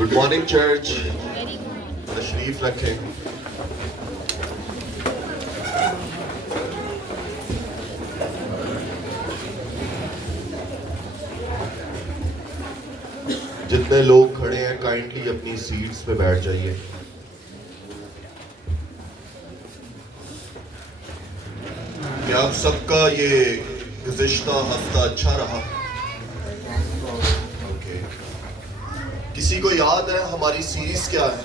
Good morning church, تشریف رکھیں۔ جتنے لوگ کھڑے ہیں کائنڈلی اپنی سیٹس پہ بیٹھ جائیے۔ کیا آپ سب کا یہ گزشتہ ہفتہ اچھا رہا؟ اوکے، کسی کو یاد ہے ہماری سیریز کیا ہے؟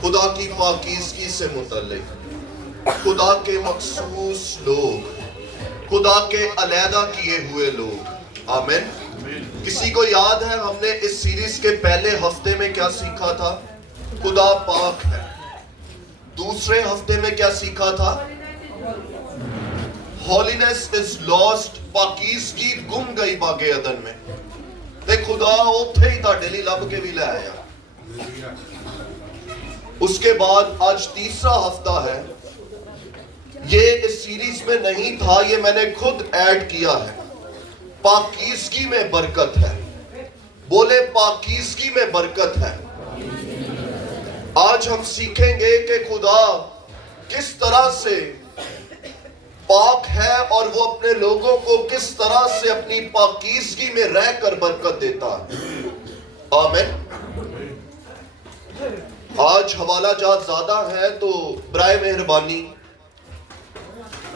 خدا کی پاکیزگی سے متعلق، خدا کے مخصوص لوگ، خدا کے علیحدہ کیے ہوئے لوگ۔ آمین۔ کسی کو یاد ہے ہم نے اس سیریز کے پہلے ہفتے میں کیا سیکھا تھا؟ خدا پاک ہے۔ دوسرے ہفتے میں کیا سیکھا تھا؟ Holiness is lost، پاکیزگی گم گئی باغ عدن میں، تے خدا اوتھے ہی تاڈے لئی لب کے بھی لے آیا۔ اس کے بعد آج تیسرا ہفتہ ہے۔ یہ اس سیریز میں نہیں تھا، یہ میں نے خود ایڈ کیا ہے۔ پاکیزگی میں برکت ہے۔ بولے پاکیزگی میں برکت ہے۔ آج ہم سیکھیں گے کہ خدا کس طرح سے پاک ہے اور وہ اپنے لوگوں کو کس طرح سے اپنی پاکیزگی میں رہ کر برکت دیتا ہے۔ آمین۔ آج حوالہ جات زیادہ ہے تو برائے مہربانی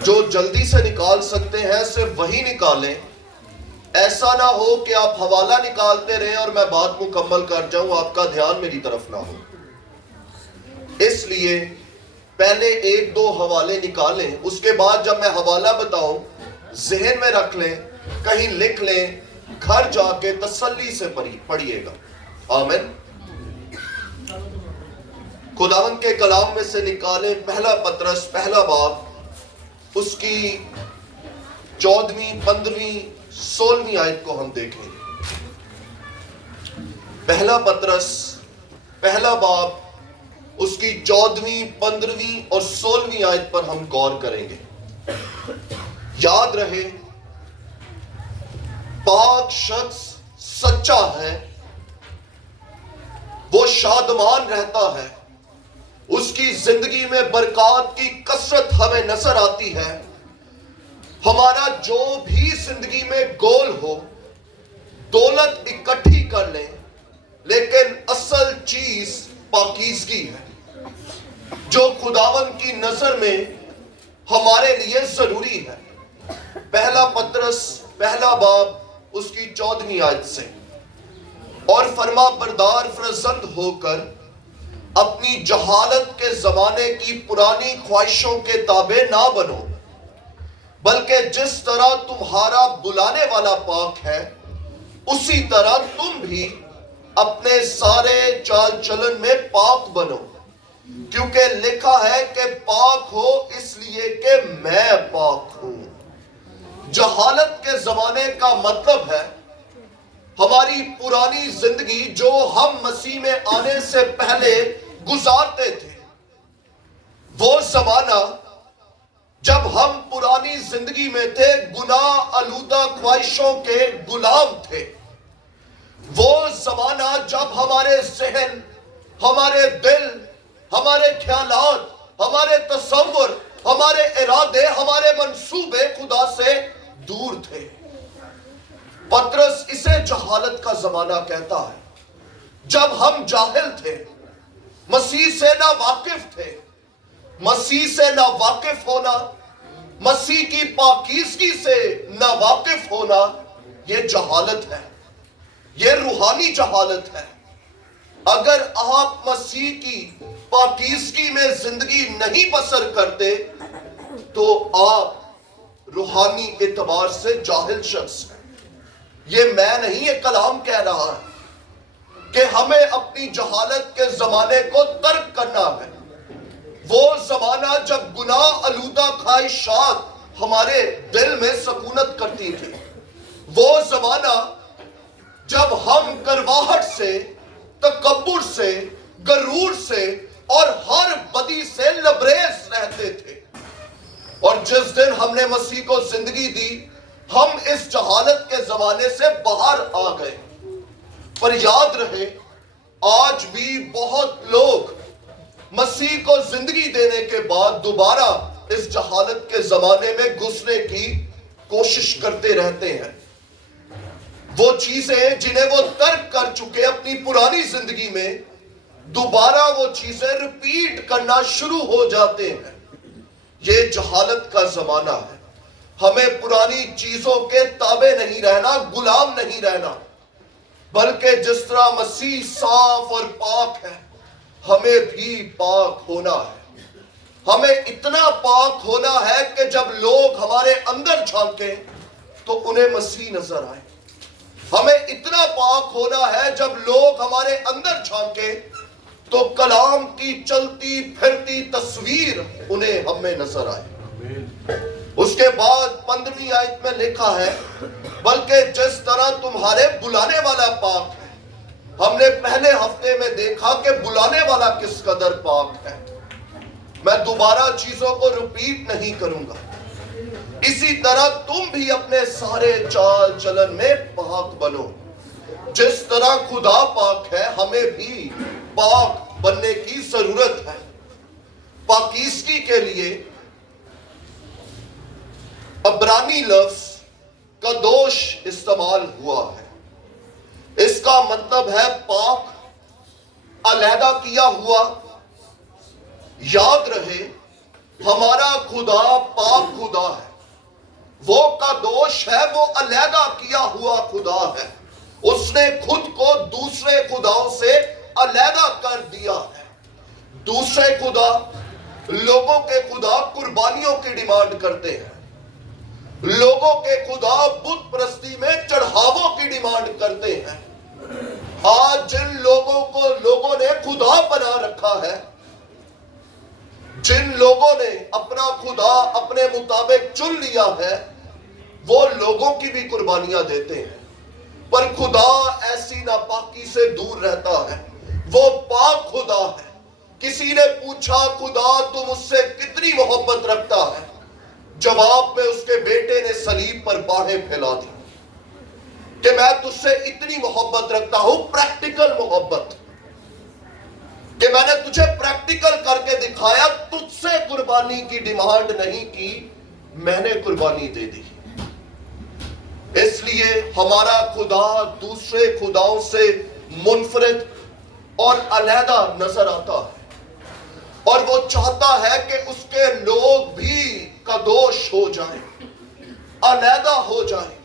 جو جلدی سے نکال سکتے ہیں صرف وہی نکالیں۔ ایسا نہ ہو کہ آپ حوالہ نکالتے رہیں اور میں بات مکمل کر جاؤں، آپ کا دھیان میری طرف نہ ہو۔ اس لیے پہلے ایک دو حوالے نکالیں، اس کے بعد جب میں حوالہ بتاؤں ذہن میں رکھ لیں، کہیں لکھ لیں، گھر جا کے تسلی سے پڑھیے گا۔ آمین۔ خداوند کے کلام میں سے نکالیں پہلا پطرس پہلا باب، اس کی 14ویں 15ویں 16ویں آیت کو ہم دیکھیں۔ پہلا پطرس پہلا باب، اس کی 14ویں 15ویں اور 16ویں آیت پر ہم غور کریں گے۔ یاد رہے، پاک شخص سچا ہے، وہ شادمان رہتا ہے، اس کی زندگی میں برکات کی کثرت ہمیں نظر آتی ہے۔ ہمارا جو بھی زندگی میں گول ہو، دولت اکٹھی کر لیں، لیکن اصل چیز پاکیزگی ہے جو خداوند کی نظر میں ہمارے لیے ضروری ہے۔ پہلا پطرس پہلا باب، اس کی 14ویں آیت سے، اور فرما بردار فرزند ہو کر اپنی جہالت کے زمانے کی پرانی خواہشوں کے تابع نہ بنو، بلکہ جس طرح تمہارا بلانے والا پاک ہے اسی طرح تم بھی اپنے سارے چال چلن میں پاک بنو، کیونکہ لکھا ہے کہ پاک ہو اس لیے کہ میں پاک ہوں۔ جہالت کے زمانے کا مطلب ہے ہماری پرانی زندگی جو ہم مسیح میں آنے سے پہلے گزارتے تھے۔ وہ زمانہ جب ہم پرانی زندگی میں تھے، گناہ آلودہ خواہشوں کے غلام تھے۔ وہ زمانہ جب ہمارے ذہن، ہمارے دل، ہمارے خیالات، ہمارے تصور، ہمارے ارادے، ہمارے منصوبے خدا سے دور تھے۔ پطرس اسے جہالت کا زمانہ کہتا ہے، جب ہم جاہل تھے، مسیح سے نا واقف تھے۔ مسیح سے نا واقف ہونا، مسیح کی پاکیزگی سے نا واقف ہونا، یہ جہالت ہے، یہ روحانی جہالت ہے۔ اگر آپ مسیح کی پاکیزگی میں زندگی نہیں بسر کرتے تو آپ روحانی اعتبار سے جاہل شخص ہیں۔ یہ میں نہیں، یہ کلام کہہ رہا ہے کہ ہمیں اپنی جہالت کے زمانے کو ترک کرنا ہے۔ وہ زمانہ جب گناہ آلودہ خواہشات ہمارے دل میں سکونت کرتی تھی، وہ زمانہ جب ہم کرواہٹ سے، تکبر سے، غرور سے اور ہر بدی سے لبریز رہتے تھے۔ اور جس دن ہم نے مسیح کو زندگی دی، ہم اس جہالت کے زمانے سے باہر آ گئے۔ پر یاد رہے آج بھی بہت لوگ مسیح کو زندگی دینے کے بعد دوبارہ اس جہالت کے زمانے میں گھسنے کی کوشش کرتے رہتے ہیں. وہ چیزیں جنہیں وہ ترک کر چکے اپنی پرانی زندگی میں دوبارہ وہ چیزیں ریپیٹ کرنا شروع ہو جاتے ہیں. یہ جہالت کا زمانہ ہے. ہمیں پرانی چیزوں کے تابع نہیں رہنا، غلام نہیں رہنا، بلکہ جس طرح مسیح صاف اور پاک ہے ہمیں بھی پاک ہونا ہے. ہمیں اتنا پاک ہونا ہے کہ جب لوگ ہمارے اندر جھانکیں تو انہیں مسیح نظر آئے. ہمیں اتنا پاک ہونا ہے جب لوگ ہمارے اندر جھانکیں تو کلام کی چلتی پھرتی تصویر انہیں ہم میں نظر آئے. اس کے بعد 15ویں آیت میں لکھا ہے بلکہ جس طرح تمہارے بلانے والا پاک ہے. ہم نے پہلے ہفتے میں دیکھا کہ بلانے والا کس قدر پاک ہے. میں دوبارہ چیزوں کو ریپیٹ نہیں کروں گا. اسی طرح تم بھی اپنے سارے چال چلن میں پاک بنو. جس طرح خدا پاک ہے ہمیں بھی پاک بننے کی ضرورت ہے. پاکیزگی کے لیے عبرانی لفظ قدوش استعمال ہوا ہے. اس کا مطلب ہے پاک، علیحدہ کیا ہوا. یاد رہے ہمارا خدا پاک خدا ہے. وہ قدوش ہے، وہ علیحدہ کیا ہوا خدا ہے. اس نے خود کو دوسرے خداؤں سے علیحدہ کر دیا ہے. دوسرے خدا، لوگوں کے خدا قربانیوں کی ڈیمانڈ کرتے ہیں. لوگوں کے خدا بت پرستی میں چڑھاووں کی ڈیمانڈ کرتے ہیں. آج جن لوگوں کو لوگوں نے خدا بنا رکھا ہے، جن لوگوں نے اپنا خدا اپنے مطابق چن لیا ہے، وہ لوگوں کی بھی قربانیاں دیتے ہیں. پر خدا ایسی ناپاکی سے دور رہتا ہے. وہ پاک خدا ہے. کسی نے پوچھا خدا تم اس سے کتنی محبت رکھتا ہے؟ جواب میں اس کے بیٹے نے صلیب پر باہیں پھیلا دی کہ میں تجھ سے اتنی محبت رکھتا ہوں، پریکٹیکل محبت، کہ میں نے تجھے پریکٹیکل کر کے دکھایا. تجھ سے قربانی کی ڈیمانڈ نہیں کی، میں نے قربانی دے دی. اس لیے ہمارا خدا دوسرے خداؤں سے منفرد اور علیحدہ نظر آتا ہے، اور وہ چاہتا ہے کہ اس کے لوگ بھی قدوش ہو جائیں، علیحدہ ہو جائیں،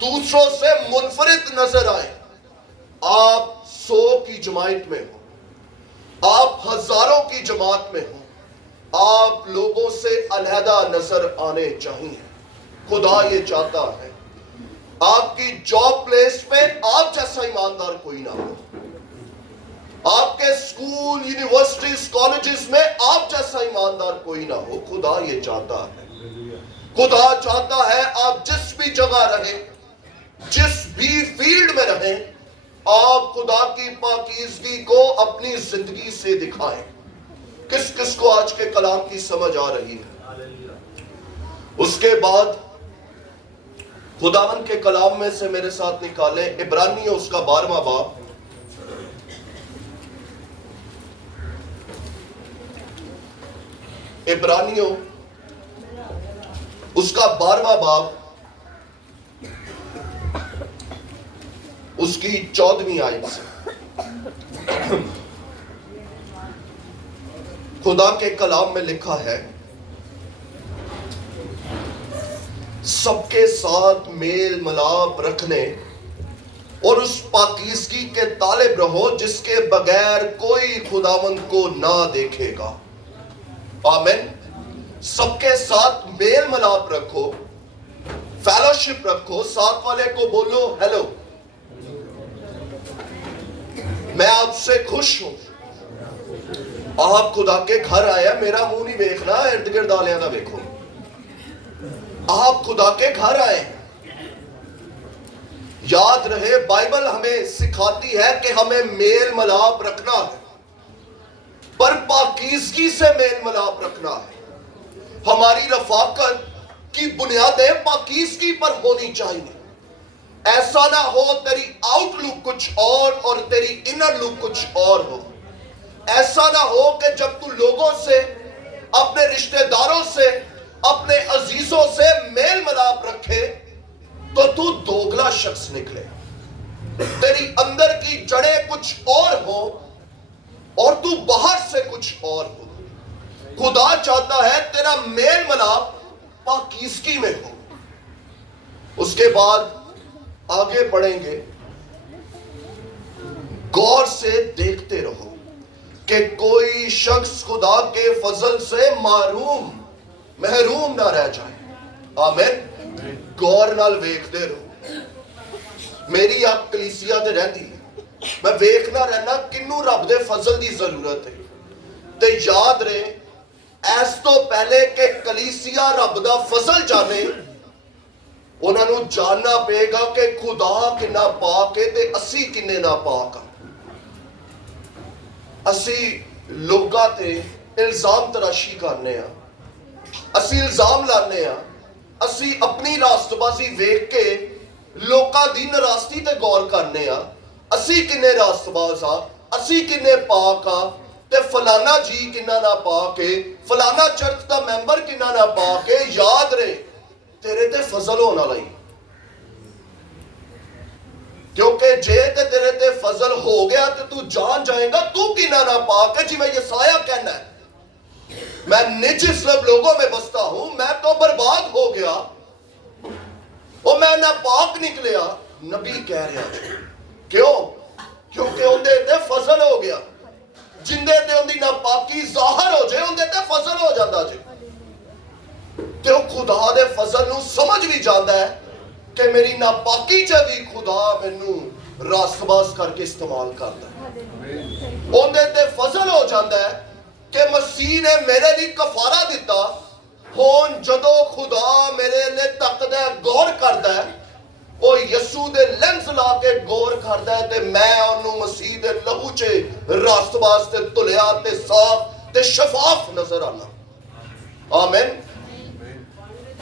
دوسروں سے منفرد نظر آئیں. آپ 100 کی جماعت میں ہو، آپ ہزاروں کی جماعت میں ہو، آپ لوگوں سے علیحدہ نظر آنے چاہیے. خدا یہ چاہتا ہے. آپ کی جاب پلیس پہ آپ جیسا ایماندار کوئی نہ ہو. آپ کے اسکول، یونیورسٹیز، کالجز میں آپ جیسا ایماندار کوئی نہ ہو. خدا یہ چاہتا ہے. خدا چاہتا ہے آپ جس بھی جگہ رہیں، جس بھی فیلڈ میں رہیں، آپ خدا کی پاکیزگی کو اپنی زندگی سے دکھائیں. کس کس کو آج کے کلام کی سمجھ آ رہی ہے؟ اس کے بعد خداوند کے کلام میں سے میرے ساتھ نکالیں عبرانیوں اس کا 12واں باب. عبرانیوں اس کا 12واں باب، اس کی 14ویں آیت سے. خدا کے کلام میں لکھا ہے سب کے ساتھ میل ملاپ رکھنے اور اس پاکیزگی کے طالب رہو جس کے بغیر کوئی خداوند کو نہ دیکھے گا. آمین. سب کے ساتھ میل ملاپ رکھو، فیلوشپ رکھو. ساتھ والے کو بولو ہیلو، میں آپ سے خوش ہوں. آپ خدا کے گھر آیا، میرا منہ نہیں دیکھنا، ارد گرد آلیاں کا دیکھو. آپ خدا کے گھر آئے. یاد رہے بائبل ہمیں سکھاتی ہے کہ ہمیں میل ملاپ رکھنا ہے، پر پاکیزگی سے میل ملاپ رکھنا ہے. ہماری رفاقت کی بنیادیں پاکیزگی پر ہونی چاہیے. ایسا نہ ہو تیری آؤٹ لک کچھ اور تیری انر لک کچھ اور ہو. ایسا نہ ہو کہ جب تو لوگوں سے، اپنے رشتہ داروں سے، اپنے عزیزوں سے میل ملاپ رکھے تو دوگلا شخص نکلے. تیری اندر کی جڑیں کچھ اور ہو اور تو باہر سے کچھ اور ہو. خدا چاہتا ہے تیرا میل ملاپ پاکیزگی میں ہو. اس کے بعد آگے بڑھیں گے. غور سے دیکھتے رہو کہ کوئی شخص خدا کے فضل سے محروم نہ رہ جائے. آمین. غور نال ویکھتے رہو. میری آپ کلیسیا تے رہندی ہے، میں ویکھنا رہنا کنوں رب دے فضل دی ضرورت ہے. تے یاد رہے ایس تو پہلے کہ کلیسیا رب دا فضل جانے، انہاں نوں جاننا پے گا کہ خدا کنا پاک ہے تے اسی کنے نا پاک. اسی لوگاں تے الزام تراشی کرنے ہاں، اسی الزام لانے ہاں، اسی اپنی راست بازی ویکھ کے لوکاں دی نراستی تے غور کرنے ہاں. اسی کنے راست باز ہاں، اسی کنے پاک ہاں، تے فلانا جی کنا نہ پاک ہے، فلانا چرچ دا ممبر کنا نہ پاک ہے. یاد رہے تیرے تے فضل ہونا لئی، کیونکہ جے تے تیرے تے فضل ہو گیا تو جان جائے گا تو کنا نہ پاک ہے. جی میں یسایہ کہنا ہے میں نجس لوگوں میں بستا ہوں، میں تو برباد ہو گیا اور میں نہ پاک نکلیا. نبی کہہ رہا کیوں؟ کیونکہ اندے تے فضل ہو گیا. جندے تے اندی نہ پاکی ظاہر ہو جائے اندے تے فضل ہو جاندہ جائے. تے وہ خدا دے فضل نو سمجھ بھی جاندہ ہے کہ میری ناپاکی بھی خدا مینوں راست باز کر کے استعمال کرتا ہے. اندے تے فضل ہو جاندہ ہے کہ مسیح نے میرے لیے کفارہ دیتا. ہون جدو خدا میرے لئے تقدہ غور کردہ ہے، وہ یسو دے لنز لا کے غور کردہ ہے تے میں انہوں مسیح دے لہو چے راست باز تے تلیا تے صاف تے شفاف نظر آنا. آمین.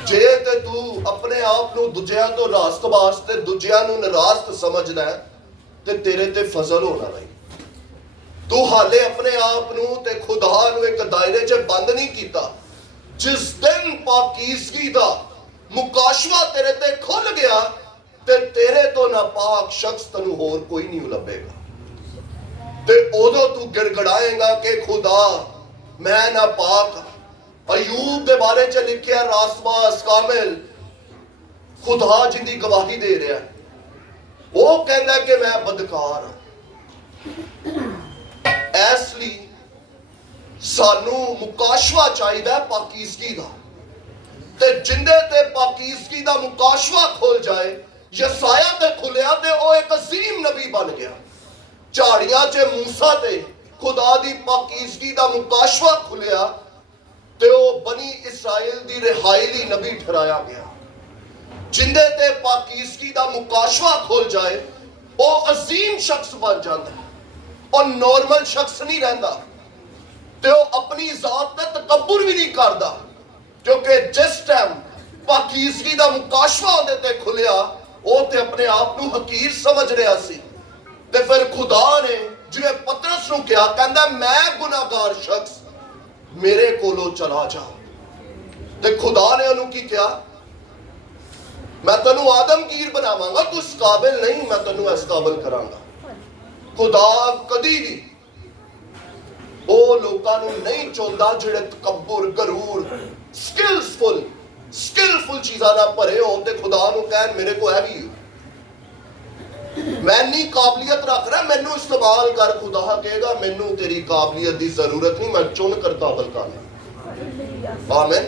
جے تے تو اپنے آپ نو دجیاں تو راست باز تے دجیاں نو نراست سمجھنا ہے تے تیرے تے فضل ہونا نہیں. تو حالے اپنے آپ نو تے خدا نو ایک دائرے چے بند نہیں کیتا. جس دن پاکیزگی دا مکاشفہ تیرے تے کھل گیا تے تیرے تو ناپاک شخص تنو اور کوئی نہیں لبے گا. تے اودو تو گڑگڑائیں گا کہ خدا میں ناپاک. ایوب دے بارے چے لکھیا راست باز کامل خدا جن دی گواہی دے رہا ہے. وہ کہنا ہے کہ میں بدکار ہوں. اس لیے سانو مکاشفہ چاہیے ہے پاکیزگی دا. تے جندے تے پاکیزگی دا مکاشفہ کھل جائے. یسایہ تے کھلیا تے او ایک عظیم نبی بن گیا. چاڑیاں چے موسیٰ تے خدا دی پاکیزگی دا مکاشفہ کھلیا تے او بنی اسرائیل دی رہائلی نبی ٹھہرایا گیا. جندے تے پاکیزگی دا مکاشفہ کھل جائے او عظیم شخص بن جاتا ہے اور نارمل شخص نہیں رہندا. تے او اپنی ذات تے تکبر بھی نہیں کردا، کیونکہ جس ٹائم پاکیزگی دا مکاشفہ ہوندے تے کھلیا او تے اپنے آپ نو حقیر سمجھ رہا سی. تے پھر خدا نے جو پترس نو کیا کہندا میں گناہگار شخص میرے کولو چلا جا. تے خدا نے انہوں کی کیا میں تنو آدم گیر بناواں گا، تو اس قابل نہیں، میں تنو اس قابل کراں گا. خدا کدی بھی او لوکاں نو نہیں چوندا جڑے تکبر غرور سکلفل چیزاں نہ بھرے ہون تے خدا نو کہن میرے کو ہے بھی میں نہیں قابلیت رکھ رہا مینوں استعمال کر. خدا کہے گا مینوں تیری قابلیت دی ضرورت نہیں، میں چن کر قابل کرنا. آمین.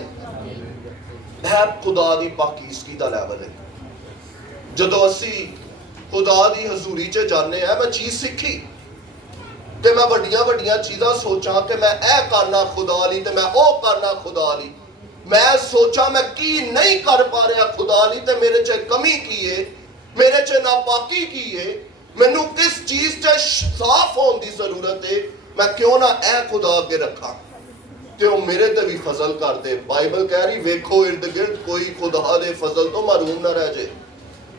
ہے خدا دی پاکیزگی دا لیول ہے. جدو اسی خدا دی حضوری چ جانے ہیں میں چیز سیکھی کہ میں وڈیاں چیزاں سوچاں کہ میں اے کرنا خدا لی تے میں او کرنا خدا لی. میں سوچا میں کی نہیں کر پا رہا خدا لی تے میرے چے کمی کی ہے، میرے چے ناپاکی کی ہے، مینوں کس چیز چے صاف ہون دی ضرورت ہے، میں کیوں نہ اے خدا اگے رکھا تے وہ میرے تے بھی فضل کر دے. بائبل کہہ رہی ویکھو ارد گرد کوئی خدا دے فضل تو محروم نہ رہ جائے.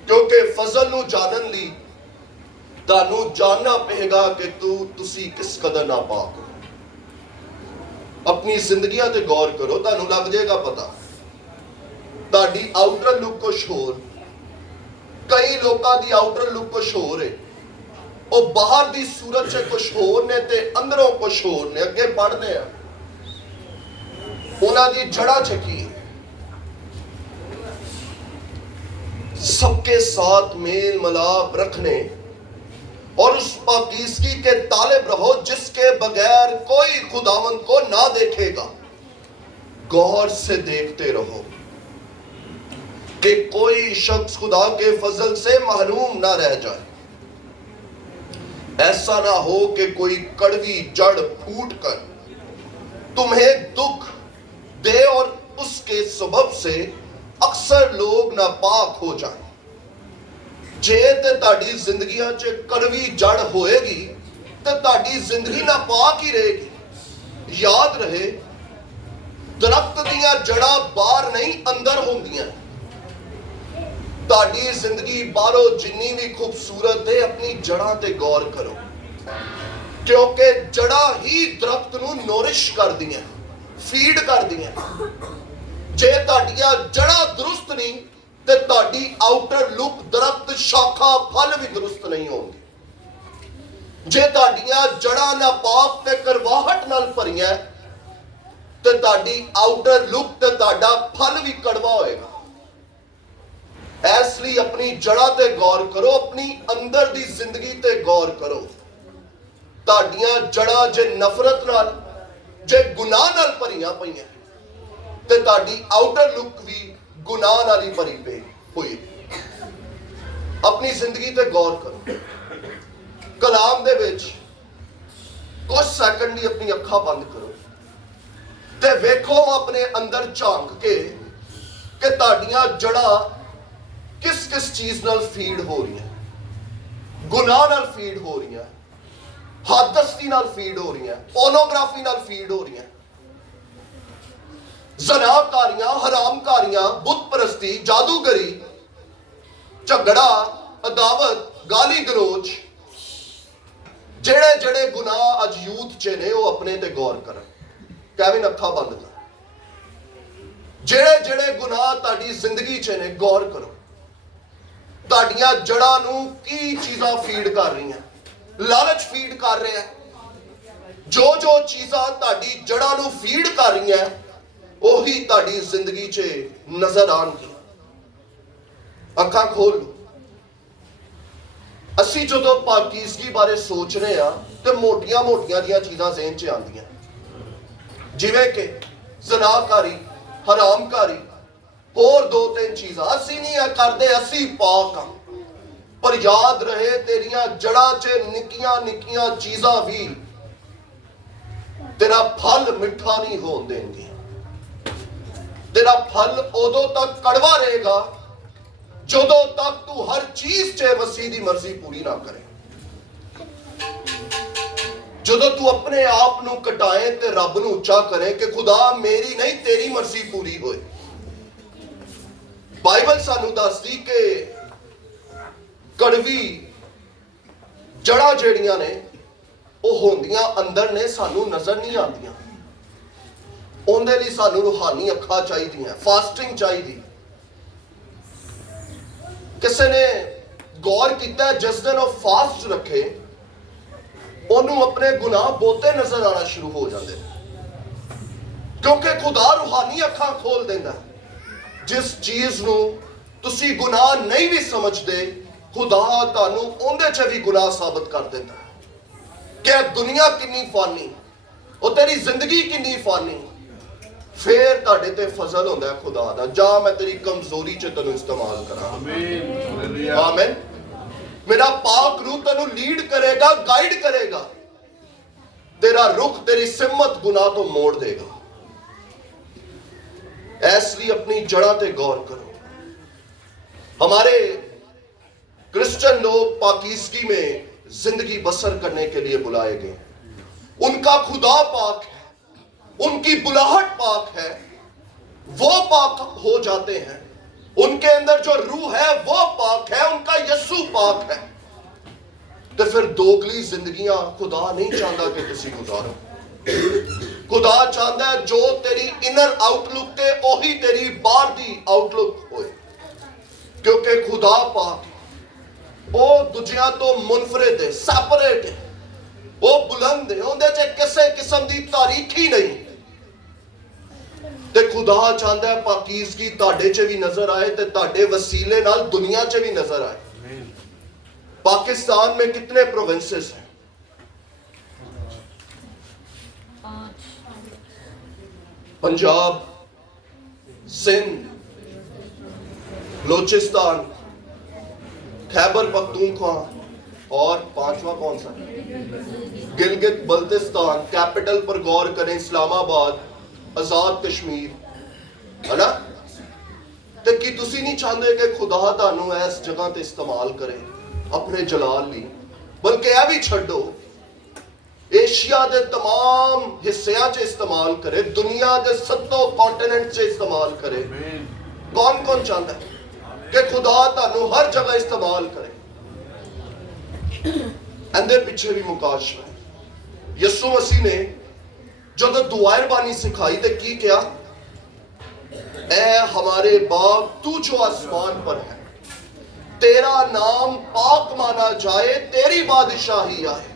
क्योंकि फजल नू जानन ली तानू जानना पएगा कि तुसी किस कदर नापाक हो। अपनी जिंदगियां ते गौर करो, तानू लग जाएगा पता। ताड़ी आउटर लुक कुछ होर, कई लोगों की आउटर लुक कुछ होर है, वो बाहर की सूरत से कुछ होर ने ते अंदरों कुछ होर ने। अगे पढ़ने हैं उन्हां दी जड़ा च की है। सबके साथ मेल मिलाप रखने और उस पाकीज़गी के तालिब रहो जिसके बगैर कोई खुदावंद को ना देखेगा। गौर से देखते रहो कि कोई शख्स खुदा के फजल से महरूम ना रह जाए। ऐसा ना हो कि कोई कड़वी जड़ फूट कर तुम्हें दुख दे और उसके सबब से अक्सर लोग नापाक हो जाए। जे ते ताड़ी जिंदगियां च कड़वी जड़ होएगी तो ताड़ी जिंदगी नापाक ही रहेगी। याद रहे, दरख्त दियां जड़ा बाहर नहीं अंदर होंदियां। ताड़ी जिंदगी बाहरों जिन्नी भी खूबसूरत है, अपनी जड़ा ते गौर करो, क्योंकि जड़ा ही दरख्त नू नोरिश कर दियां, फीड कर दियां। जे ताड़ियां जड़ा दुरुस्त नहीं ते ताड़ी आउटर लुक दरख्त शाखा फल भी दुरुस्त नहीं होंगे। जे ताड़ियां जड़ा नापाक ते करवाहट नाल भरियां ते ताड़ी आउटर लुक ते ताड़ा फल भी कड़वा होएगा। इसलिए अपनी जड़ा ते गौर करो, अपनी अंदर दी जिंदगी ते गौर करो। ताड़ियां जड़ा जे नफरत नाल जे गुनाह नाल भरियां पईयां ते ताड़ी आउटर लुक भी गुनाह नाल ही भरी पे हुई। अपनी जिंदगी ते गौर करो। कलाम दे विच कुछ सेकंड ही अपनी अखां बंद करो ते वेखो अपने अंदर झांक के कि ताड़ियां जड़ा किस किस चीज नाल फीड हो रही है। गुनाह नाल फीड हो रही है, हददस्ती नाल फीड हो रही है, पोर्नोग्राफी नाल फीड हो रही है, ज़नाकारियां, हरामकारियां, बुत परस्ती, जादूगरी, झगड़ा, अदावत, गाली गलोच, जेड़े जेड़े गुनाह अज यूथ च ने वो अपने ते गौर करन। कैविन अखा बंद कर। जेड़े जेड़े गुनाह ताड़ी जिंदगी च ने गौर करो। ताड़ियां जड़ा नू की चीज़ां फीड कर रही हैं? लालच फीड कर रहे हैं। जो जो चीज़ां ताड़ी जड़ा नू फीड कर रही हैं वही ताड़ी जिंदगी च नजर आउणगी। अखां खोल लो। असी जदों पाकीज़गी बारे सोच रहे हैं तो मोटियां मोटियां जिहां चीज़ां ज़हन च आंदियां, जिवें कि ज़नाकारी, हरामकारी, और दो तीन चीज़ां। असी नहीं करते, असी पाक हां। पर याद रहे, तेरियां जड़ा च निक्कियां निक्कियां चीज़ां भी तेरा फल मिठा नहीं होण देंगी। तेरा फल उदों तक कड़वा रहेगा जदों तक तू हर चीज च मसीह की मर्जी पूरी ना करे। जदों तू अपने आप नू कटाए ते रब नू उच्चा करे कि खुदा मेरी नहीं तेरी मर्जी पूरी होए। बाइबल सानू दसदी कि कड़वी जड़ा जेड़ियां ने वो होंदियां अंदर ने, सानू नजर नहीं आंदियां। उनदे लई सानू रूहानी अखां चाहिदियां, फास्टिंग चाहिदी। किसी ने गौर किया, जिस दिन वो फास्ट रखे उन्होंने अपने गुनाह बोते नजर आना शुरू हो जाते, क्योंकि खुदा रूहानी अखां खोल देंदा। जिस चीज नू तुसी गुनाह नहीं भी समझते, खुदा तानू उहदे च भी गुनाह साबित कर देंदा। कि दुनिया कितनी फानी, वो तेरी जिंदगी कितनी फानी, फिर ताड़े ते फजल होंदा है खुदा दा, जा मैं तेरी कमजोरी च तैनू इस्तेमाल करा। आमीन। मेरा पाक रूह तैनू लीड करेगा, गाइड करेगा, तेरा रुख तेरी सिमत गुनाह तो मोड़ देगा। इसलिए अपनी जड़ा ते गौर करो। हमारे क्रिश्चियन लोग पाकीज़गी में जिंदगी बसर करने के लिए बुलाए गए। उनका खुदा पाक है, उनकी बुलाहट पाक है, वो पाक हो जाते हैं उनके अंदर जो रूह है वो पाक है, उनका यस्सु पाक है। तो फिर दोगली जिंदगियां खुदा नहीं चाहता कि तुसी गुजारो। खुदा चाहता है जो तेरी इनर आउटलुक ते ओही तेरी बाहर दी आउटलुक होए, क्योंकि खुदा पाक वो दूजियां तो मुनफरिद है, सैपरेट है, वो बुलंद है, उहदे च किसी किस्म दी तारीख ही नहीं। ते खुदा चाहता है पाकीज़गी तुहाडे च भी नजर आए ते तुहाडे वसीले नाल दुनिया च भी नजर आए। पाकिस्तान में कितने प्रोविंसेस हैं? 5। पंजाब, सिंध, बलोचिस्तान, खैबर पख्तूनख्वा और 5वां कौन सा? गिलगित बल्तिस्तान। कैपिटल पर गौर करें, इस्लामाबाद, आजाद कश्मीर, है ना? ते की तुसी नहीं चाहते कि खुदा तानू इस जगह ते इस्तेमाल करे अपने जलाल ली, बल्कि यह भी छड्डो एशिया के तमाम हिस्सों च इस्तेमाल करे, दुनिया के 7 कॉन्टिनेंट च इस्तेमाल करे। कौन कौन चाहता है कि खुदा तानू हर जगह इस्तेमाल करे? अंदर पीछे भी मुकाशवा है। यस्सु मसीह ने जो दुआएं बानी सिखाई तो की क्या? ऐ हमारे बाप तू जो आसमान पर है, तेरा नाम पाक माना जाए, तेरी बादशाही आए।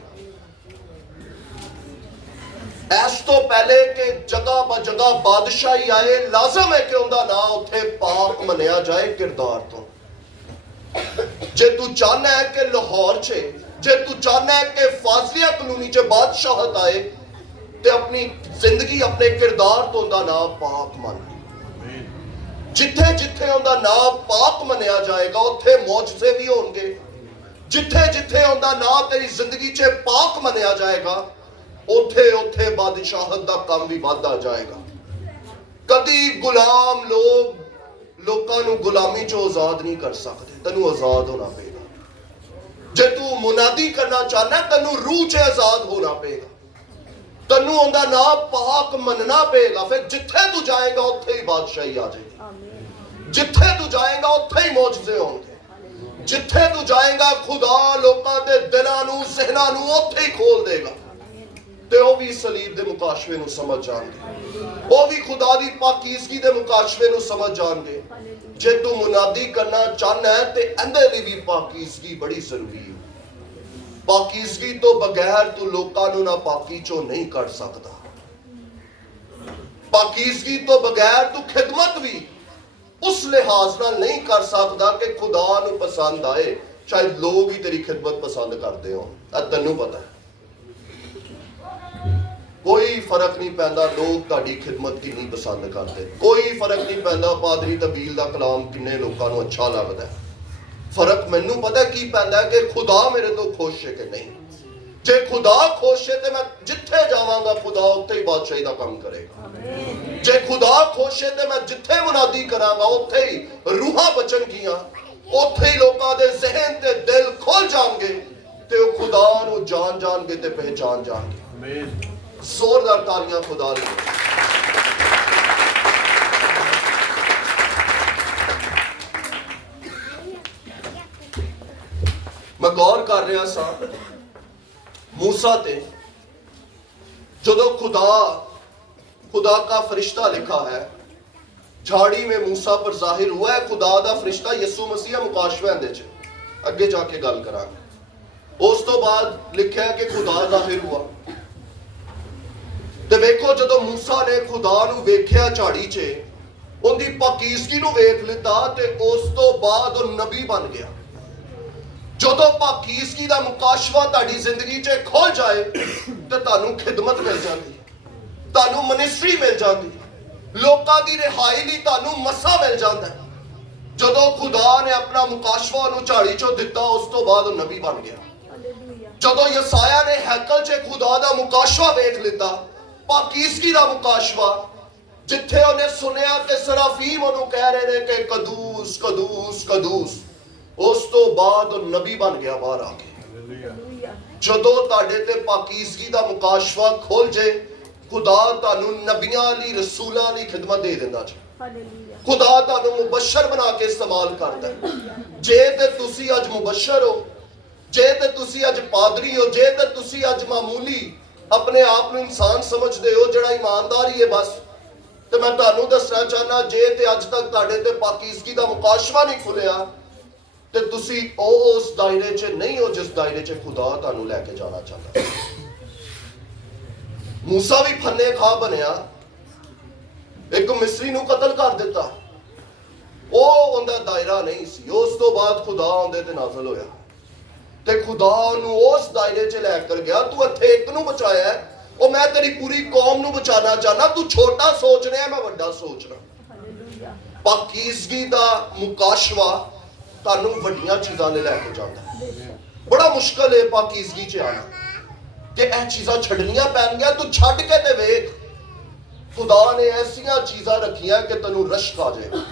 ऐस तो पहले कि जगह ब जगह बादशाही आए, लाजम है कि उनका नाम उत्थे पाक मनिया जाए किरदार तो। जे तू चाहना है कि लाहौर च, जे तू चाहना है कि फाजिलिया कलोनी च बादशाहत आए, ते अपनी जिंदगी अपने किरदार तो उनका नाम पाक मन। जिथे जिथे उनका नाम पाक मनिया जाएगा उत्थे मौजज़े भी होंगे। जिथे जिथे उनका नाम तेरी जिंदगी च पाक मनिया जाएगा उथे उथे बादशाहत का काम भी बढ़ता जाएगा। कदी गुलाम लोकां नूं गुलामी चों आजाद नहीं कर सकते, तैनूं आजाद होना पेगा। जे तू मुनादी करना चाहना तैनूं रूह च आजाद होना पेगा, तैनूं उनका नाम पाक मनना पेगा। फिर जिथे तू जाएगा उत्थे ही बादशाही आ जाएगी, जिथे तू जाएगा उत्थे ही मौजज़े होंगे, जिथे तू जाएगा खुदा लोकां दे दिलां नूं ज़हनां नूं उत्थे ही खोल देगा। ते वो भी सलीब दे मुकाशवे नूं समझ जाणगे, वो भी खुदा दी पाकीज़गी दे मुकाशवे नूं समझ जाणगे। जे तू मुनादी करना चाहना है ते अंदर दी भी पाकीज़गी बड़ी जरूरी है। पाकीज़गी तो बगैर तू लोकां नूं ना पाकी चों नहीं कर सकदा। पाकीज़गी तो बगैर तू खिदमत भी उस लिहाज नाल नहीं कर सकदा कि खुदा नूं पसंद आए। शायद लोग ही तेरी खिदमत पसंद करते हो, तैनूं पता है। कोई फर्क नहीं पैंदा लोग ताड़ी खिदमत कितनी पसंद करते, कोई फर्क नहीं पैंदा पादरी तबील दा कलाम किन्ने लोकां नूं अच्छा लगदा है। फर्क मैनू पता की पैंदा कि खुदा मेरे तो खुश है कि नहीं। जे खुदा खुश है तो मैं जिथे जावांगा खुदा उत्थे ही बादशाही दा काम करेगा। जे खुदा खुश है तो मैं जिथे मुनादी करांगा उत्थे ही रूहां बचनगियां, उत्थे ही लोकां दे ज़हन ते दिल खुल जाणगे ते वो खुदा नूं जान जाणगे ते पहचान जाणगे। जोरदार तालियां खुदा दी। मैं गौर कर रहा सा मूसा ते, जदों खुदा का फरिश्ता लिखा है, झाड़ी में मूसा पर जाहिर हुआ है खुदा दा फरिश्ता यस्सु मसीह मुकाशवे दे च अगे जाके गल करांगे। उस तो बाद लिखा है कि खुदा जाहिर हुआ। ते वेखो जदों मूसा ने खुदा नूं वेख्या झाड़ी च, उनकी पाकीज़गी नूं वेख लिता ते उस तो बाद वो नबी बन गया। जदों पाकीज़गी दा मुकाशवा तुहाडी जिंदगी च खुल जाए ते तुहानूं खिदमत मिल जाती, तुहानूं मिनिस्ट्री मिल जाती, लोकां दी रिहाई लई तुहानूं मसा मिल जाता है। जदों खुदा ने अपना मुकाशवा उहनूं झाड़ी चों दिता उस तो बाद वो नबी बन गया। जदों यसाया ने हैकल च खुदा दा मुकाशवा वेख लिता, पाकीज़गी दा मुकाशवा, जिथे उन्हें सुनिया कि सराफीम उन्होंने कह रहे हैं कि कदूस कदूस कदूस, उस तो बाद नबी बन गया बाहर आके। जदों तुहाडे ते पाकीज़गी दा मुकाशवा खोल जे, खुदा तुहानूं नबियां ली रसूलां दी खिदमत दे दिंदा जी। ਖੁਦਾ ਤੁਹਾਨੂੰ ਮੁਬਸ਼ਰ ਬਣਾ ਕੇ ਇਸਤੇਮਾਲ ਕਰਦਾ ਹੈ। ਜੇ ਤੇ ਤੁਸੀਂ ਅੱਜ ਮੁਬਸ਼ਰ ਹੋ, ਜੇ ਤੇ ਤੁਸੀਂ ਅੱਜ ਪਾਦਰੀ ਹੋ, ਜੇ ਤੇ ਤੁਸੀਂ ਅੱਜ ਮਾਮੂਲੀ ਆਪਣੇ ਆਪ ਨੂੰ ਇਨਸਾਨ ਸਮਝਦੇ ਹੋ ਜਿਹੜਾ ਇਮਾਨਦਾਰੀ ਹੈ ਬਸ, ਤੇ ਮੈਂ ਤੁਹਾਨੂੰ ਦੱਸਣਾ ਚਾਹਨਾ, ਜੇ ਤੇ ਅੱਜ ਤੱਕ ਤੁਹਾਡੇ ਤੇ ਪਾਕੀਜ਼ਗੀ ਦਾ ਮੁਕਾਸ਼ਵਾ ਨਹੀਂ ਖੁੱਲਿਆ ਤੇ ਤੁਸੀਂ ਉਸ ਦਾਇਰੇ 'ਚ ਨਹੀਂ ਹੋ ਜਿਸ ਦਾਇਰੇ 'ਚ ਖੁਦਾ ਤੁਹਾਨੂੰ ਲੈ ਕੇ ਜਾਣਾ ਚਾਹੁੰਦਾ। ਮੂਸਾ ਵੀ ਫੰਨੇ ਖਾ ਬਣਿਆ, ਇੱਕ ਮਿਸਰੀ ਨੂੰ ਕਤਲ ਕਰ ਦਿੱਤਾ, ਉਹ ਉਹਦਾ ਦਾਇਰਾ ਨਹੀਂ ਸੀ। ਉਸ ਤੋਂ ਬਾਅਦ ਖੁਦਾ ਉਹਦੇ ਤੇ ਨਾਜ਼ਲ ਹੋਇਆ ਤੇ ਖੁਦਾ ਨੂੰ ਉਸ ਦਾਇਰੇ 'ਚ ਲੈ ਕਰ ਗਿਆ। ਤੂੰ ਇੱਥੇ ਇੱਕ ਨੂੰ ਬਚਾਇਆ, ਉਹ ਮੈਂ ਤੇਰੀ ਪੂਰੀ ਕੌਮ ਨੂੰ ਬਚਾਉਣਾ ਚਾਹਨਾ। ਤੂੰ ਛੋਟਾ ਸੋਚ ਰਿਹਾ, ਮੈਂ ਵੱਡਾ ਸੋਚ ਰਿਹਾ। ਪਾਕੀਜ਼ਗੀ ਦਾ ਮੁਕਾਸ਼ਵਾ ਤੁਹਾਨੂੰ ਵੱਡੀਆਂ ਚੀਜ਼ਾਂ ਲੈ ਕੇ ਜਾਂਦਾ। ਬੜਾ ਮੁਸ਼ਕਲ ਹੈ ਪਾਕੀਜ਼ਗੀ 'ਚ ਆਣਾ, ਕਿ ਇਹ ਚੀਜ਼ਾਂ ਛੱਡਣੀਆਂ ਪੈਣਗੀਆਂ। ਤੂੰ ਛੱਡ ਕੇ ਤੇ ਵੇਖ, ਖੁਦਾ ਨੇ ਐਸੀਆਂ ਚੀਜ਼ਾਂ ਰੱਖੀਆਂ ਕਿ ਤੈਨੂੰ ਰਸ਼ਕ ਆ ਜਾਏਗਾ।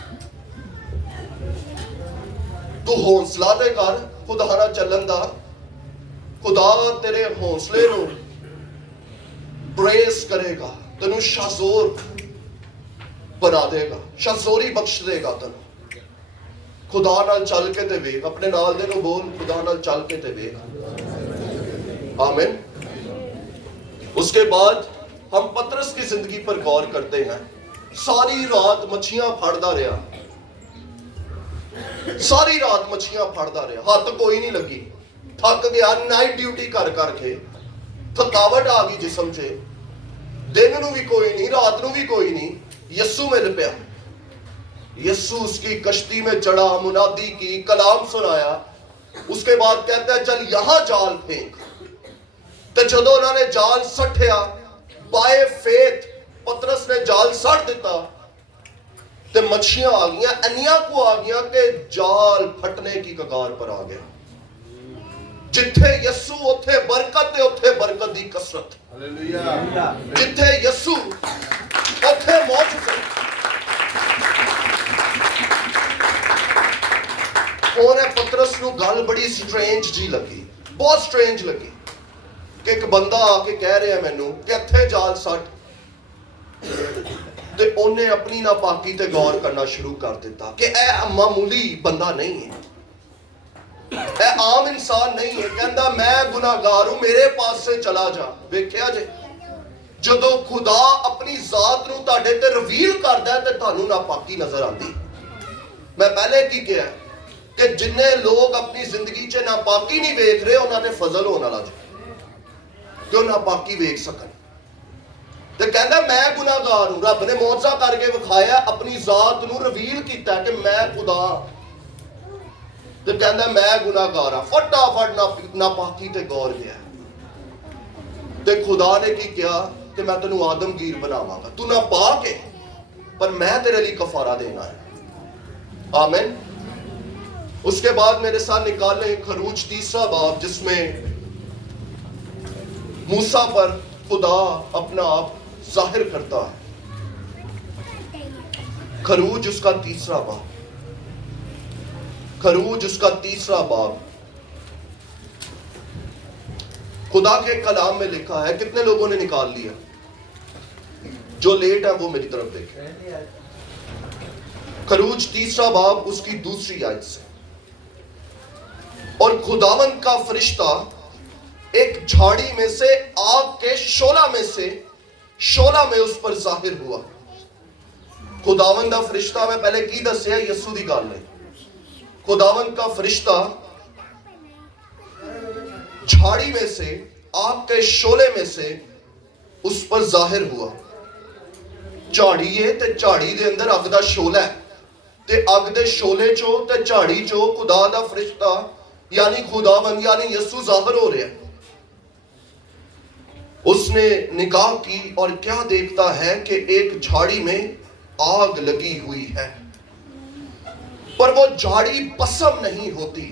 ਤੂੰ ਹੌਸਲਾ ਤੇ ਕਰ ਖੁਦਾ ਨਾਲ ਚੱਲਣ ਦਾ। ਖੁਦਾ ਤੇਰੇ ਹੌਸਲੇ ਨੂੰ ਪ੍ਰੇਸ ਕਰੇਗਾ, ਤੈਨੂੰ ਸ਼ਾਜ਼ੋਰ ਬਣਾ ਦੇਗਾ, ਸ਼ਾਜ਼ੋਰੀ ਬਖਸ਼ ਦੇਗਾ ਤੈਨੂੰ। ਖੁਦਾ ਨਾਲ ਚੱਲ ਕੇ ਤੇ ਵੇਖ, ਆਪਣੇ ਨਾਲ ਦੇ ਨੂੰ ਬੋਲ, ਖੁਦਾ ਨਾਲ ਚੱਲ के ते वेख। आमीन। उसके बाद हम पतरस की जिंदगी पर गौर करते हैं। सारी रात मछियां फड़दा रहा, सारी रात मछियां फड़दा रहा, हाथ कोई नहीं लगी, थक गया, नाइट ड्यूटी कर करके थकावट आ गई जिसम से। दिन नू भी कोई नहीं, रात नू भी कोई नहीं। यस्सु मिल पिया, यस्सु उसकी कश्ती में चढ़ा, मुनादी की, कलाम सुनाया। उसके बाद कहता है चल यहां जाल फेंक। तो जदों उन्होंने जाल सट्ठिया, बाय फेथ पतरस ने जाल सट दिता ते मछियां आ गईयां, इन्नियां को आ गईयां कि जाल फटने की कगार पर आ गया। जिथे यस्सु उथे बरकत ते उथे बरकत दी कसरत। हालेलुया। जिथे यस्सु उथे मौजूद। पतरस नूं गल बड़ी स्ट्रेंज जी लगी, बहुत स्ट्रेंज लगी कि एक बंदा आके कह रहा मैनू कि इत्थे जाल सट, ते उन्हें अपनी नापाकी ते गौर करना शुरू कर दिता कि यह मामूली बंदा नहीं है, यह आम इंसान नहीं है। कहता मैं गुनाहगार हूं, मेरे पास से चला जा। वेख्या जे जदों खुदा अपनी जात नूं तुहाडे ते रिवील करदा है ते तुहानूं नापाकी नजर आती। मैं पहले की कहा कि जिन्ने लोग अपनी जिंदगी च नापाकी नहीं वेख रहे, उन्हां ते फजल होने वाला जो कि वो नापाकी वेख सकन। ते कहंदा मैं गुनाहगार हूं, रब ने मौजज़ा करके विखाया, अपनी जात नूं रिवील कीता कि मैं खुदा। ते कहंदा मैं गुनाहगार हां, फटाफट नापाकी ते गौर गया। ते खुदा ने की किया कि मैं तेनू आदमगीर बनावांगा, तू नापाक है पर मैं तेरे लिए कफारा देना है। आमीन। उसके बाद मेरे साथ निकाले खरूज 3 बाब, जिसमें मूसा पर खुदा अपना आप जाहिर करता है। खरूज उसका 3 बाब, खरूज उसका 3 बाब। खुदा के कलाम में लिखा है, कितने लोगों ने निकाल लिया? जो लेट है वो मेरी तरफ देखे। खरूज 3 बाब उसकी 2 आयत से। और खुदावंद का फरिश्ता एक झाड़ी में से, आग के शोला में से, शोला में उस पर जाहिर हुआ। खुदावंद का फरिश्ता, मैं पहले की दसिया यस्सु दी गल है। खुदावंद का फरिश्ता झाड़ी में से, आग के शोले में से उस पर जाहिर हुआ। झाड़ी है ते झाड़ी दे अंदर अग दा शोला है, ते अग दे शोले चो ते झाड़ी चो खुदा दा फरिश्ता यानी खुदावंद यानी यस्सु जाहिर हो रहा है। उसने निगाह की और क्या देखता है कि एक झाड़ी में आग लगी हुई है, पर वो झाड़ी भस्म नहीं होती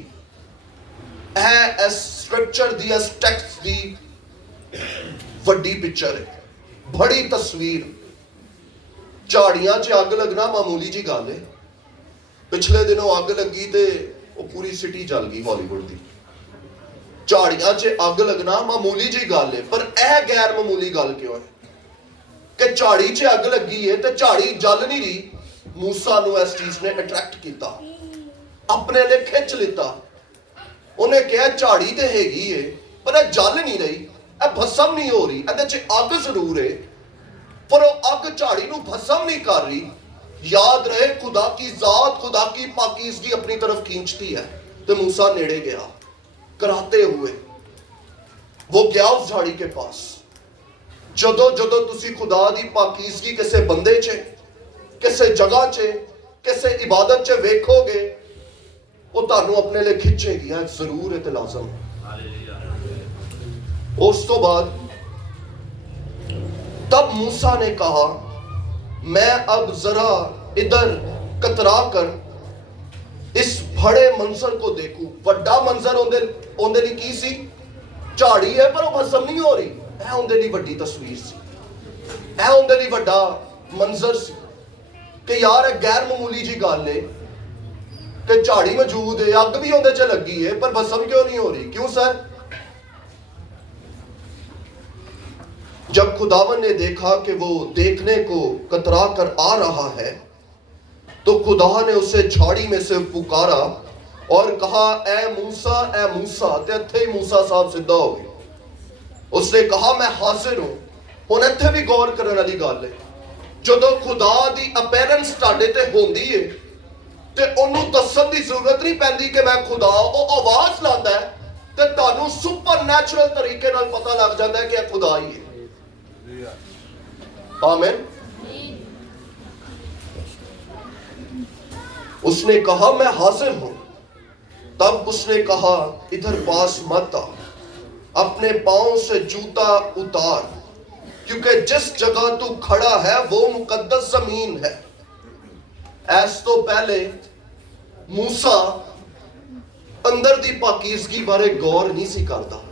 है। स्क्रिप्चर दी, टेक्स्ट दी वड्डी पिक्चर है, बड़ी तस्वीर। झाड़ियां च अग लगना मामूली जी गल है। पिछले दिनों अग लगी ते वो पूरी सिटी जल गई हॉलीवुड दी। झाड़ियां च अग लगना मामूली जी गल है, पर यह गैर मामूली गल क्यों है कि झाड़ी च अग लगी है तो झाड़ी जल नहीं रही, मूसा नूं इस चीज ने अट्रैक्ट किया, अपने लिए खिंच लिता। उन्हें कहा झाड़ी तो हैगी है पर यह जल नहीं रही, यह भस्म नहीं हो रही, इहदे च अग जरूर है पर वो अग झाड़ी नूं भस्म नहीं कर रही। याद रहे खुदा की जात, खुदा की पाकीज़गी अपनी तरफ खींचती है। तो मूसा नेड़े गया, कराते हुए वो गया उस झाड़ी के पास। जदों जदों तुसी खुदा दी पाकीज़गी किसे बंदे च, किसे जगह च, किसे इबादत च वेखोगे, वो तुहानू अपने लिए खिंचेगी, जरूर है, लाजम। उस तो बाद तब मूसा ने कहा, मैं अब जरा इधर कतरा कर इस बड़े मंजर को देखूं। बड़ा मंजर उनके लिए की सी? झाड़ी है पर वो भस्म नहीं हो रही, यह उनके लिए बड़ी तस्वीर सी, यह उनके लिए बड़ा मंजर सी कि यार यह गैर मामूली जी गल है कि झाड़ी मौजूद है, अग भी उनके च लगी है पर भस्म क्यों नहीं हो रही? क्यों सर? जब खुदावन ने देखा कि वो देखने को कतरा कर आ रहा है, तो खुदा ने उसे झाड़ी में से पुकारा और कहा, ए मूसा, ए मूसा। ते इत्थे ही मूसा साहब सिद्धा हो गए। उसने कहा, मैं हाजिर हूं। हुण इत्थे भी गौर करने वाली गल है, जदों खुदा दी अपीयरेंस तुहाडे ते होंदी है ते ओनू दस्सण दी जरूरत नहीं पैंदी कि मैं खुदा। वो आवाज लाता है ते तुहानू सुपर नैचुरल तरीके नाल पता लग जाता है कि यह खुदा ही है। आमीन। उसने कहा, मैं हाजिर हूं। तब उसने कहा, इधर पास मत आ, अपने पांव से जूता उतार, क्योंकि जिस जगह तू खड़ा है वो मुकद्दस जमीन है। ऐस तो पहले मूसा अंदर दी पाकीज़गी बारे गौर नहीं सी करता,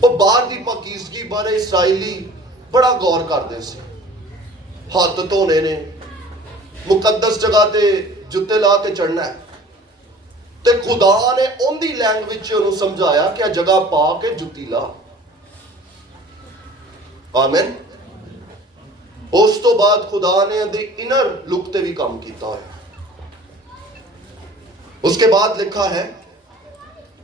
वो बाहर दी पाकीज़गी बारे इसराइली बड़ा गौर करते सी। हथ धोने ने, मुकद्दस जगह ते जुत्ते ला के चढ़ना है, ते खुदा ने उनकी लैंग्वेज उन्होंने समझाया कि जगह पा के जुत्ती ला। आमीन। उस तो बाद खुदा ने इनर लुक ते भी काम किया है। उसके बाद लिखा है,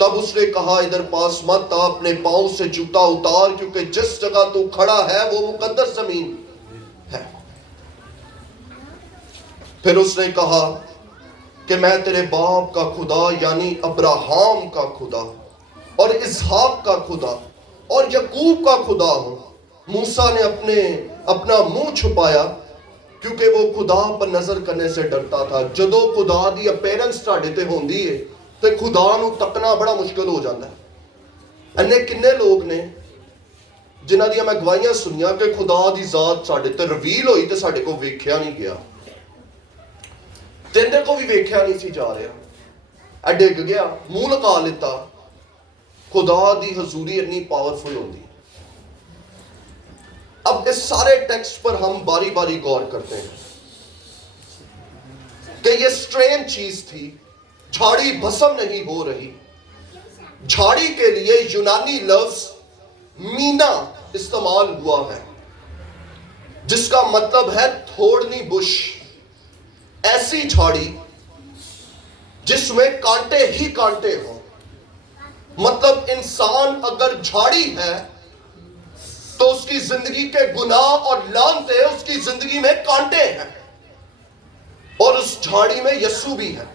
तब उसने कहा, इधर पास मत आ, अपने पांव से जूता उतार, क्योंकि जिस जगह तू खड़ा है वो मुकद्दस जमीन है। फिर उसने कहा कि मैं तेरे बाप का खुदा यानी अब्राहम का खुदा और इसहाक का खुदा और यकूब का खुदा हूं। मूसा ने अपना मुंह छुपाया क्योंकि वो खुदा पर नजर करने से डरता था। जदों खुदा दी अपीयरेंस तुहाडे ते होंदी है तो खुदा नूं तकना बड़ा मुश्किल हो जाता है। अन्ने किन्ने लोग ने जिन्हां दी मैं गवाहियां सुनियां कि खुदा दी जात साडे ते रिवील होई ते साडे को वेख्या नहीं गया, जिंदे को भी वेख्या नहीं सी जा रहा, डिग गया, मुंह लगा लिता। खुदा दी हजूरी इतनी पावरफुल होती। अब इस सारे टेक्स्ट पर हम बारी बारी गौर करते हैं कि ये स्ट्रेंज चीज थी, झाड़ी भस्म नहीं हो रही। झाड़ी के लिए यूनानी लफ्ज मीना इस्तेमाल हुआ है, जिसका मतलब है थोड़नी बुश, ऐसी झाड़ी जिसमें कांटे ही कांटे हों। मतलब इंसान अगर झाड़ी है तो उसकी जिंदगी के गुनाह और लानते उसकी जिंदगी में कांटे हैं, और उस झाड़ी में यस्सु भी है।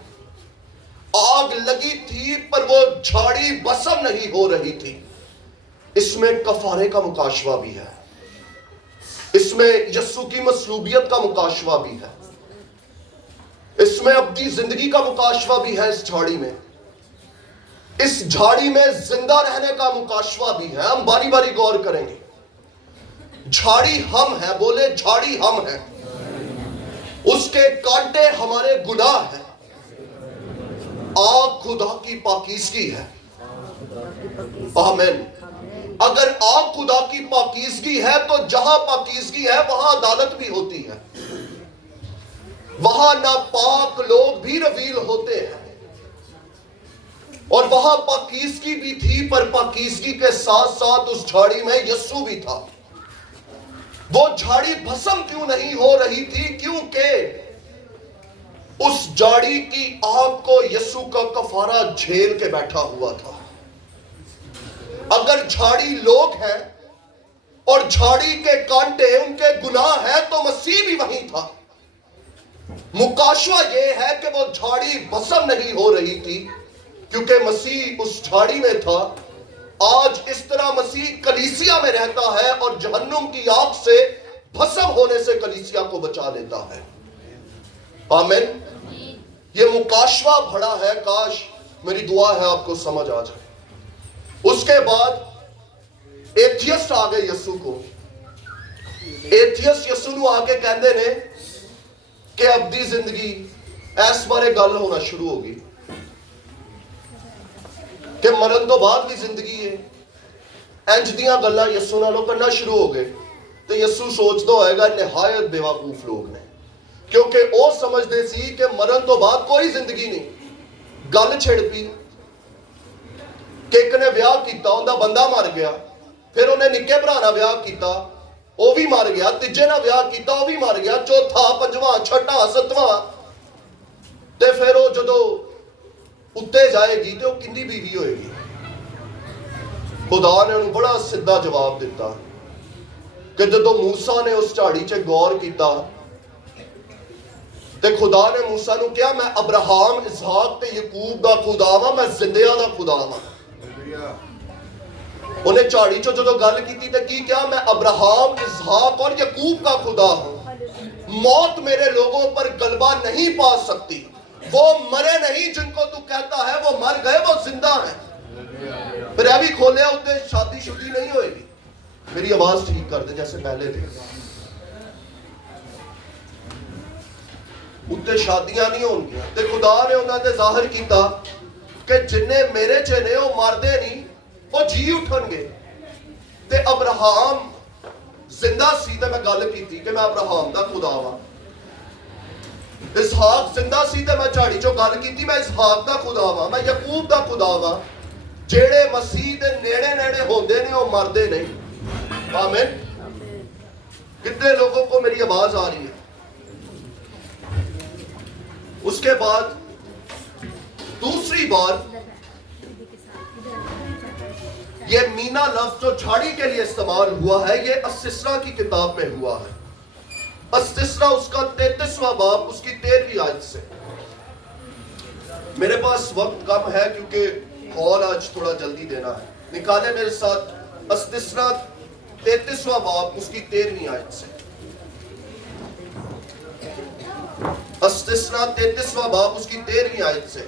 आग लगी थी पर वो झाड़ी भस्म नहीं हो रही थी। इसमें कफारे का मुकाशवा भी है, इसमें यस्सु की मसलूबियत का मुकाशवा भी है, इसमें अपनी जिंदगी का मुकाशवा भी है। इस झाड़ी में, इस झाड़ी में जिंदा रहने का मुकाशवा भी है। हम बारी बारी गौर करेंगे। झाड़ी हम है, बोले झाड़ी हम है, उसके कांटे हमारे गुनाह है। आग खुदा की पाकीज़गी है। आमीन। अगर आग खुदा की पाकीज़गी है तो जहां पाकीज़गी है वहां अदालत भी होती है, वहां नापाक लोग भी रिवील होते हैं। और वहां पाकीज़गी भी थी, पर पाकीज़गी के साथ साथ उस झाड़ी में यस्सु भी था। वो झाड़ी भस्म क्यों नहीं हो रही थी? क्योंकि उस झाड़ी की आग को यीशु का कफारा झेल के बैठा हुआ था। अगर झाड़ी लोग हैं और झाड़ी के कांटे उनके गुनाह है, तो मसीह भी वहीं था। मुकाशवा यह है कि वो झाड़ी भस्म नहीं हो रही थी क्योंकि मसीह उस झाड़ी में था। आज इस तरह मसीह कलीसिया में रहता है और जहन्नुम की आग से भस्म होने से कलीसिया को बचा लेता है। आमीन। ये मुकाशवा भरा है। काश, मेरी दुआ है आपको समझ आ जाए। उसके बाद एथियस्ट आ गए यीशु को। एथियस्ट यीशु ਨੂੰ आके कहते ने कि अबदी जिंदगी इस बारे गल होना शुरू होगी कि मरण तो बाद भी जिंदगी है। इंज दियां गल्लां यीशु नालों करना शुरू हो गए तो यीशु सोचदा होएगा निहायत बेवकूफ लोग ने, क्योंकि वो समझते सी कि मरण तो बाद कोई जिंदगी नहीं। गल छिड़ पई कि एक ने विआह किया, उनका बंदा मर गया, फिर उन्हें निक्के भरा नाल विआह किया, वो भी मर गया, तीजे नाल विआह किया, वो भी मर गया, चौथा, पंजवां, छठा, सतवां, ते फिर वो जदों उत्ते जाएगी तो किंदी बीवी होएगी? खुदा ने उन्हें बड़ा सीधा जवाब दिता कि जदों मूसा ने उस झाड़ी च गौर किया ते खुदा ने मूसा नूं कहा, मैं अब्राहम, इसहाक ते याकूब दा खुदा वां, मैं जिंदियां दा खुदा वां। उन्हें झाड़ी चो जदों गल की तो की क्या? मैं अब्राहम, इसहाक और याकूब का खुदा हूं। मौत मेरे लोगों पर गलबा नहीं पा सकती। वो मरे नहीं जिनको तू कहता है वो मर गए, वो जिंदा है। फिर यह भी खोलिया उत्ते शादी शुदी नहीं होएगी। मेरी आवाज ठीक कर दे जैसे पहले थे। उत्ते शादियां नहीं होंगी। ते खुदा ने उन्होंने जाहिर किया कि जिन्ने मेरे च ने वो मरदे नहीं, वो जी उठणगे। ते अब्राहम जिंदा सी ते मैं गल की कि मैं अब्राहम दा खुदा वां। इसहाक जिंदा सी ते मैं झाड़ी चो गल की मैं इसहाक दा खुदा वां, मैं याकूब दा खुदा वां। जेड़े मसीह दे नेड़े नेड़े होंदे ने वो मरदे नहीं। आमीन। कितने लोगों को मेरी आवाज आ रही है? उसके बाद दूसरी बार ये मीना लफ्ज जो झाड़ी के लिए इस्तेमाल हुआ है, ये अस्तिस्रा की किताब में हुआ है। अस्तिस्रा उसका 33वां बाब उसकी 13वीं आयत से। मेरे पास वक्त कम है क्योंकि हॉल आज थोड़ा जल्दी देना है। निकाले मेरे साथ अस्तिस्रा 33वां बाब उसकी 13वीं आयत से। अस्तिस्रा 33वां बाब उसकी 13वीं आयत से।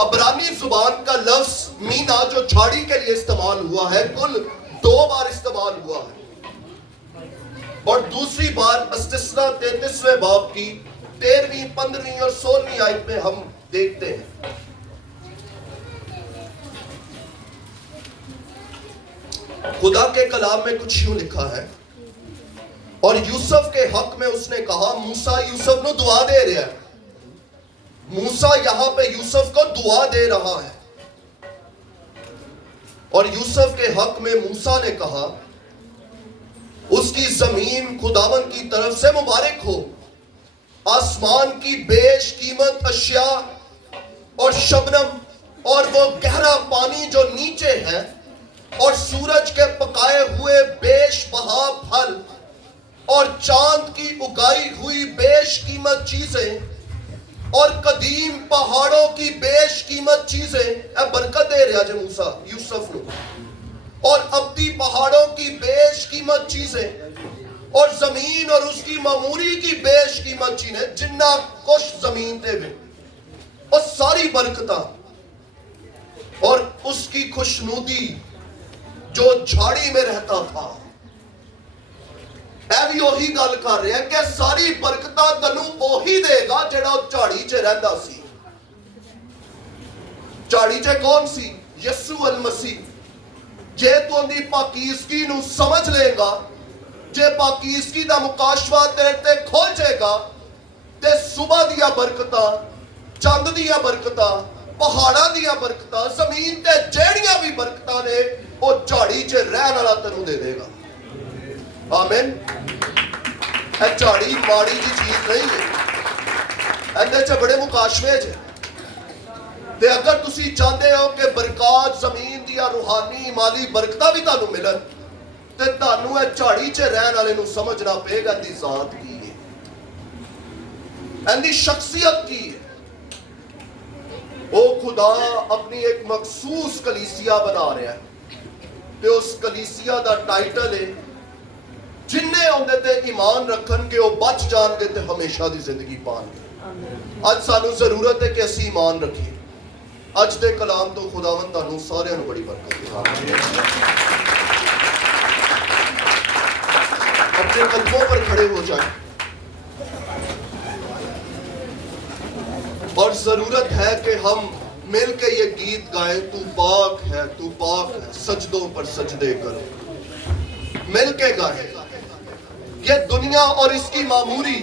अब्रानी जुबान का लफ्ज मीना जो झाड़ी के लिए इस्तेमाल हुआ है, कुल 2 बार इस्तेमाल हुआ है। और दूसरी बार अस्तिस्रा 33वें बाब की 13वीं, 15वीं और 16वीं आयत में हम देखते हैं। खुदा के कलाम में कुछ यूं लिखा है, और यूसुफ के हक में उसने कहा, मूसा यूसुफ को दुआ दे रहा है। मूसा यहां पे यूसुफ को दुआ दे रहा है। और यूसुफ के हक में मूसा ने कहा, उसकी जमीन खुदावन की तरफ से मुबारक हो। आसमान की बेशकीमत अशिया और शबनम और वो गहरा पानी जो नीचे है, और सूरज के पकाए हुए बेशबहा फल और चांद की उगाई हुई बेशकीमत चीजें और कदीम पहाड़ों की बेशकीमत चीजें बरकत दे रहा है मूसा यूसुफ को। और अब्दी पहाड़ों की बेशकीमत चीजें और जमीन और उसकी मामूरी की बेशकीमत चीजें, जिन्ना कुछ जमीन ते भी और सारी बरकतां और उसकी खुशनुदी जो झाड़ी में रहता था। ਇਹ ਵੀ ਉਹੀ ਗੱਲ ਕਰ ਰਿਹਾ ਕਿ ਸਾਰੀ ਬਰਕਤਾਂ ਤੈਨੂੰ ਉਹੀ ਦੇਗਾ ਜਿਹੜਾ ਉਹ ਝਾੜੀ 'ਚ ਰਹਿੰਦਾ ਸੀ। ਝਾੜੀ 'ਚ ਕੌਣ ਸੀ? ਯਿਸੂ ਅਲ ਮਸੀਹ। ਜੇ ਤੂੰ ਉਹਦੀ ਪਾਕੀਜ਼ਗੀ ਨੂੰ ਸਮਝ ਲੇਗਾ, ਜੇ ਪਾਕੀਜ਼ਗੀ ਦਾ ਮੁਕਾਸ਼ਵਾ ਤੇਰੇ ਤੇ ਖੁੱਲ ਜਾਏਗਾ, ਤੇ ਸੁਬਹ ਦੀਆਂ ਬਰਕਤਾਂ, ਚੰਦ ਦੀਆਂ ਬਰਕਤਾਂ, ਪਹਾੜਾਂ ਦੀਆਂ ਬਰਕਤਾਂ, ਜ਼ਮੀਨ ਤੇ ਜਿਹੜੀਆਂ ਵੀ ਬਰਕਤਾਂ ਨੇ, ਉਹ ਝਾੜੀ 'ਚ ਰਹਿਣ ਵਾਲਾ ਤੈਨੂੰ ਦੇ ਦੇਗਾ। आमीन। ਇਹ ਝਾੜੀ ਮਾੜੀ ਜੀ ਚੀਜ਼ ਨਹੀਂ ਹੈ, ਇਹਦੇ 'ਚ ਬੜੇ ਮੁਕਾਸ਼ਵੇ 'ਚ। ਤੇ ਅਗਰ ਤੁਸੀਂ ਚਾਹੁੰਦੇ ਹੋ ਕਿ ਬਰਕਤ ਜ਼ਮੀਨ ਦੀਆਂ ਰੂਹਾਨੀ ਮਾਲੀ ਬਰਕਤਾਂ ਵੀ ਤੁਹਾਨੂੰ ਮਿਲਣ, ਤੇ ਤੁਹਾਨੂੰ ਇਹ ਝਾੜੀ 'ਚ ਰਹਿਣ ਵਾਲੇ ਨੂੰ ਸਮਝਣਾ ਪਏਗਾ ਇਹਦੀ ਜ਼ਾਤ ਕੀ ਹੈ, ਇਹਦੀ ਸ਼ਖਸੀਅਤ ਕੀ ਹੈ। ਉਹ ਖੁਦਾ ਆਪਣੀ ਇੱਕ ਮਖਸੂਸ ਕਲੀਸਿਆ ਬਣਾ ਰਿਹਾ ਹੈ, ਤੇ ਉਸ ਕਲੀਸਿਆ ਦਾ ਟਾਈਟਲ ਹੈ ਜਿੰਨੇ ਉਹਦੇ ਤੇ ਈਮਾਨ ਰੱਖਣਗੇ ਉਹ ਬਚ ਜਾਣਗੇ ਤੇ ਹਮੇਸ਼ਾ ਦੀ ਜ਼ਿੰਦਗੀ ਪਾਣਗੇ। ਅੱਜ ਸਾਨੂੰ ਜ਼ਰੂਰਤ ਹੈ ਕਿ ਅਸੀਂ ਈਮਾਨ ਰੱਖੀਏ। ਅੱਜ ਦੇ ਕਲਾਮ ਤੋਂ ਖੁਦਾਵੰਦ ਤੁਹਾਨੂੰ ਸਾਰਿਆਂ ਨੂੰ ਬੜੀ ਬਰਕਤ ਦੇ। अपने कदमों पर खड़े हो जाएं और जरूरत है कि हम मिल के ये गीत गाएं, तू पाक है, तू पाक है, सजदों पर सजदे करो, मिल के गाएं। ये दुनिया और इसकी मामूरी